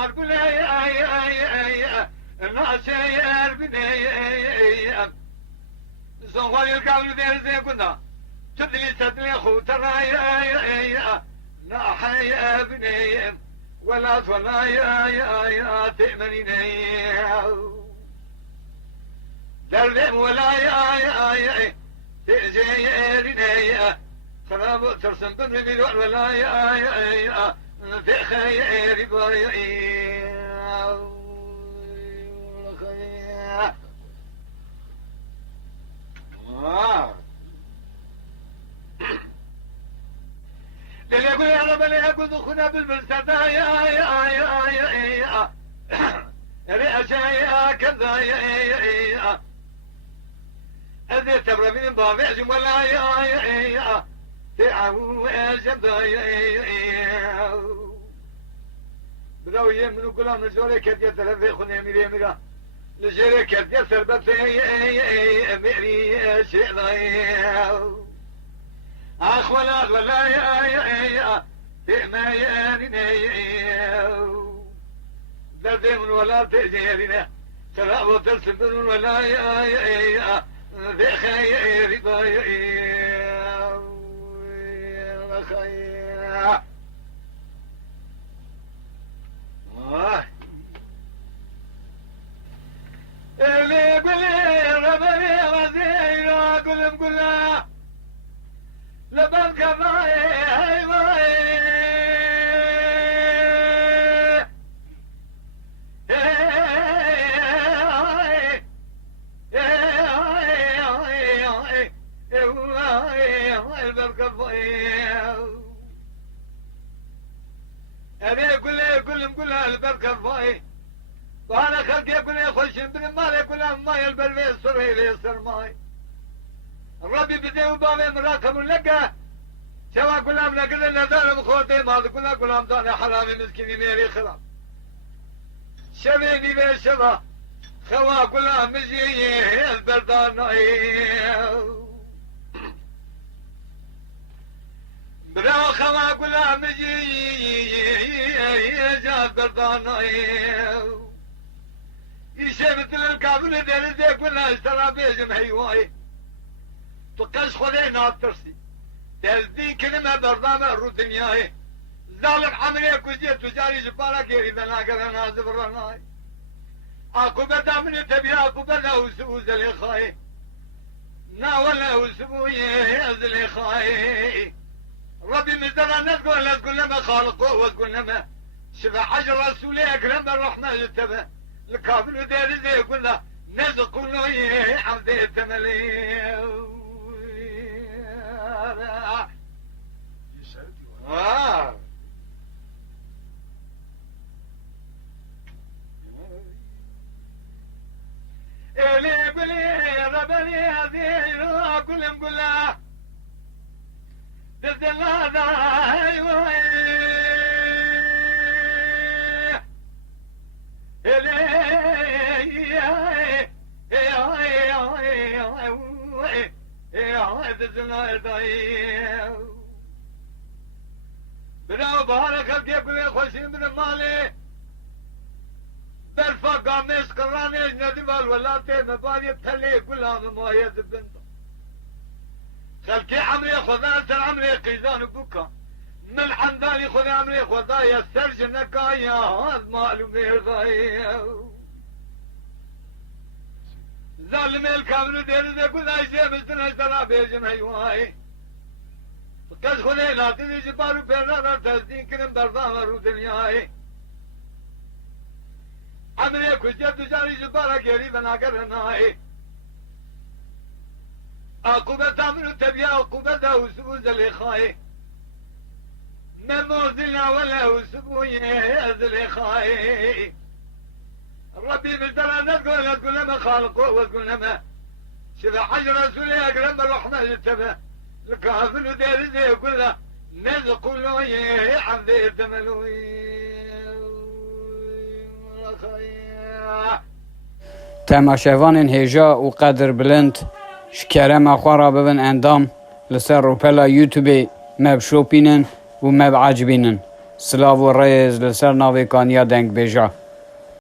بعد قول الناس يربني زغال القبل دير زي كنا تدلي خو ترى نحي ابني ولا تولى يا تأمنيني دلم ولا يا تجيرني خراب ترسم بني ولا يا في خير بايعي اللي يقول يا رب اللي يقول دخلنا بالملتقى يا أشياء كذا يا هذه تبرى من ضابع ولا يا تعو جدا يا بدأوا يمنوا كلام نجوري كدية ثلاثة خني أميري أميرا نجوري كدية ثلاثة أميري شيء أخ ولا يا تأمى يا ذاتهم ولا تجيرنا سلام وترسلون ولا يا ذي خير بايعي خير اللي قولي ربني غزينا قلم لبن كفاية أنا كل البركة فاي وأنا خلقي كل يخش من المال كل ما يلبل في السرير يسر ماي ربي بدي وبابي مراتب لقى سوا كل أمنا كل النذار مخوتي ماذا كل أمضان حرامي مسكيني ميري خرام شبيني بشبا خوا كل أمجي البردان براو خوا كل أمجي جاب بردان يشي مثل الكابل دير زي كلها اشترى بيجم حيواي تقش خذي ناطرسي تزدين كلمة بردامة الروتينياي ظالم حمري كوزي تجاري جبارة كيري بناقر نازب الرناي عقوبة من تبي عقوبة له سوز الإخاي ناوله سبوي الإخاي ربي مزدنا نقول لما خالقه وتقول لما شفا حجر رسولي أكرم الرحمة جتبه الكافر دير زي كله نزق كله عبدي التملي إلي بلي ربني هذه كلهم كله دز الله براو بارك خلقي كل خوشي من المالي برفا قامش قرانيش ندبال ولاتي مباني بتلي كلها ممايز بنت خلقي عمري خذان سر عمري قيزان بكا من حمداني خذ عمري خذايا سرج نكايا هذا معلومي رضايا ظالم الكامل دير زي كل شيء بستنا اشترى بيجم حيواي فكاش خذي لا تدي جبارو بيرنا تزدين كلم بردان رو دنياي عمري كجد تجاري جبارا كيري بنا كرناي عقوبة عمرو تبيا عقوبة وسوز الإخاي مموزلنا ولا وسبوي الإخاي ربي بالدرى نقول لما خالقه وتقول لما شفا حج رسولي أكرم الرحمة جتبه الكافر دير زي كله نزق له عن ذي التملوي تماشاوان هجا و قدر بلند شكرا مخوارا ببن اندام لسر روبلا يوتيوب مب شوبينن و مب عجبينن سلاو و ڕێز لەسەر ناوێکانیا دەنگ بێژە.